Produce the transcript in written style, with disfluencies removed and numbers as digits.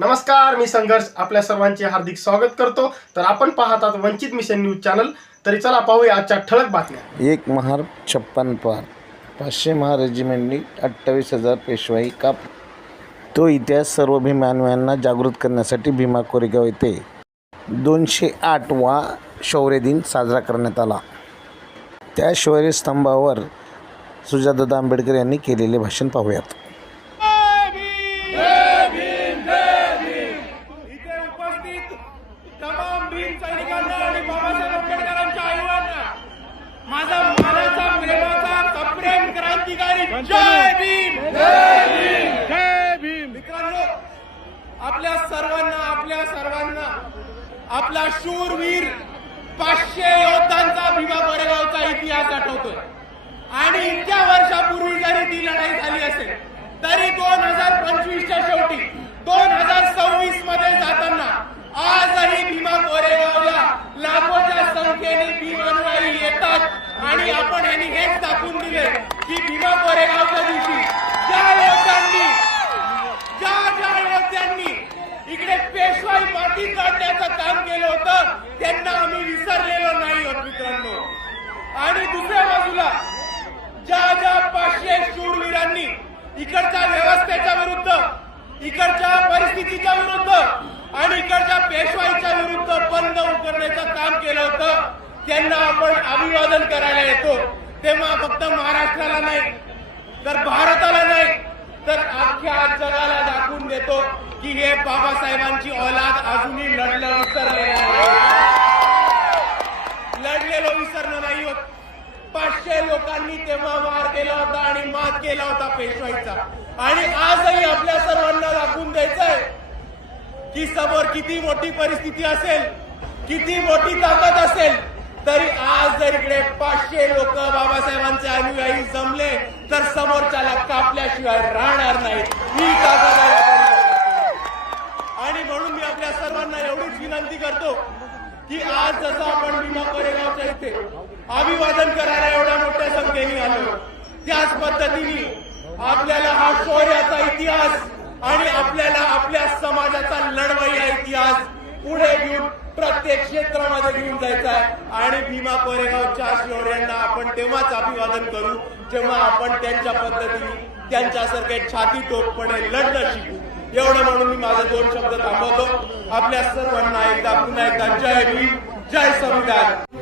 नमस्कार, मी संघर्ष आपल्या सर्वांचे हार्दिक स्वागत करतो। तर आपण पाहत आहात वंचित मिशन न्यूज चॅनल। तरी चला पाहूया आजच्या ठळक बातम्या। 1 महार 56 पार 500 महार रेजिमेंटनी 28,000 पेशवाई काप। तो इतिहास सर्व भीमान्वयांना जागृत करण्यासाठी भीमा कोरेगाव येथे 208वा शौर्य दिन साजरा करण्यात आला। त्या शौर्य स्तंभावर सुजातदादा आंबेडकर यांनी केलेले भाषण पाहूयात। तमाम भीम सैनिकांना आणि बाबासाहेब आंबेडकरांच्या आईवडिलांना माझा मानाचा प्रेमाचा सप्रेम क्रांतिकारी जय भीम जय भीम जय भीम। मित्रांनो, आपल्या सर्वांना आपला शूरवीर 500 योद्धांचा भीमा कोरेगावचा इतिहास आठवतोय। आणि इतक्या वर्षापूर्वी जरी ती लढाई झाली असेल तरी 2025च्या शेवटी 2026 मध्ये जाताना आजही भीमा कोरेगावला लाखोच्या संख्येने भीम अनुयायी येतात। आणि आपण यांनी हेच दाखवून दिले की भीमा कोरेगावच्या दिवशी ज्या योद्ध्यांनी इकडे पेशवाई माती काढण्याचं काम केलं होतं त्यांना आम्ही विसरलेलो नाही आहोत मित्रांनो। आणि दुसऱ्या बाजूला ज्या 500 शूरवीरांनी इकडच्या व्यवस्थेच्या विरुद्ध, इकडच्या परिस्थितीच्या विरुद्ध आणि इकडच्या पेशवाईच्या विरुद्ध बंद उकरण्याचं काम केलं होतं त्यांना आपण अभिवादन करायला येतो। तेव्हा फक्त महाराष्ट्राला नाही तर भारताला नाही तर अख्ख्या जगाला दाखवून देतो की हे बाबासाहेबांची औलाद अजूनही लढलेलो विसरलो नाही होत। 500 लोकांनी तेव्हा वार केला होता आणि मात केला होता पेशवाईचा। आणि आजही आपल्या सर्वांना दाखवून द्यायचंय की समोर किती मोठी परिस्थिती असेल, किती मोठी ताकद असेल, तरी आज जर इकडे 500 लोक बाबासाहेबांचे अनुयायी जमले तर समोरच्याला कापल्याशिवाय राहणार नाही। ही ताकद आहे। आणि म्हणून मी आपल्या सर्वांना एवढीच विनंती करतो की आज जसं आपण भीमा कोरेगावच्या इथे अभिवादन करायला एवढ्या मोठ्या संख्येने आलो, त्याच पद्धतीने आपल्याला हा शौर्याचा इतिहास आणि आपल्याला आपल्या समाजाचा लढवय्या इतिहास पुढे घेऊन प्रत्येक क्षेत्रामध्ये घेऊन जायचा आहे। आणि भीमा कोरेगावच्या शौर्यांना आपण तेव्हाच अभिवादन करू जेव्हा आपण त्यांच्या पद्धतीने त्यांच्यासारखे छाती टोकपणे लढणं शिकू। एवढं म्हणून मी माझे 2 शब्द थांबवतो। आपल्या सर्वांना पुन्हा एकदा जय भीम, जय संविधान।